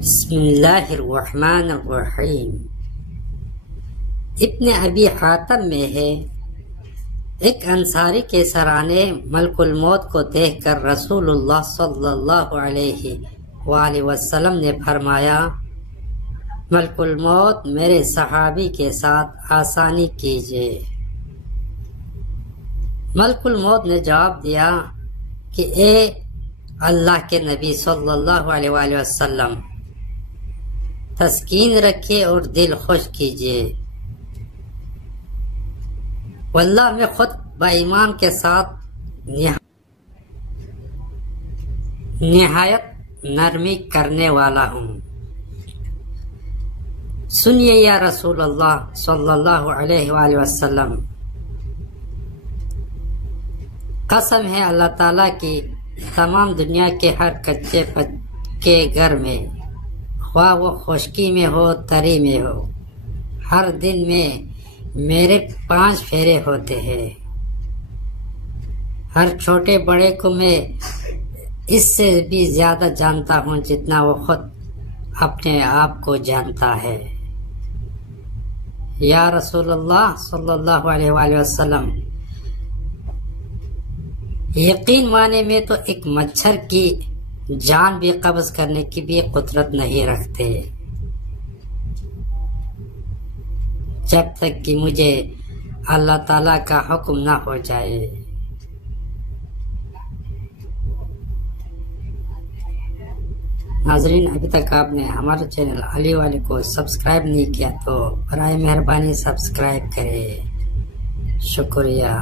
بسم اللہ الرحمن الرحیم۔ ابن ابی حاتم میں ہے، ایک انصاری کے سرانے ملک الموت کو دیکھ کر رسول اللہ صلی اللہ علیہ وآلہ وسلم نے فرمایا، ملک الموت میرے صحابی کے ساتھ آسانی کیجئے۔ ملک الموت نے جواب دیا کہ اے اللہ کے نبی صلی اللہ علیہ وآلہ وسلم، تسکین رکھیے اور دل خوش کیجئے، واللہ میں خود با ایمان کے ساتھ نہایت نرمی کرنے والا ہوں۔ سنیے یا رسول اللہ صلی اللہ علیہ وآلہ وسلم، قسم ہے اللہ تعالیٰ کی، تمام دنیا کے ہر کچے پکے گھر میں، خواہ وہ خشکی میں ہو تری میں ہو، ہر دن میں میرے 5 پھیرے ہوتے ہیں۔ ہر چھوٹے بڑے کو میں اس سے بھی زیادہ جانتا ہوں جتنا وہ خود اپنے آپ کو جانتا ہے۔ یا رسول اللہ صلی اللہ علیہ وآلہ وسلم، یقین مانے میں تو ایک مچھر کی جان بھی قبض کرنے کی بھی قدرت نہیں رکھتے، جب تک کہ مجھے اللہ تعالیٰ کا حکم نہ ہو جائے۔ ناظرین، ابھی تک آپ نے ہمارے چینل علی والے کو سبسکرائب نہیں کیا تو برائے مہربانی سبسکرائب کریں۔ شکریہ۔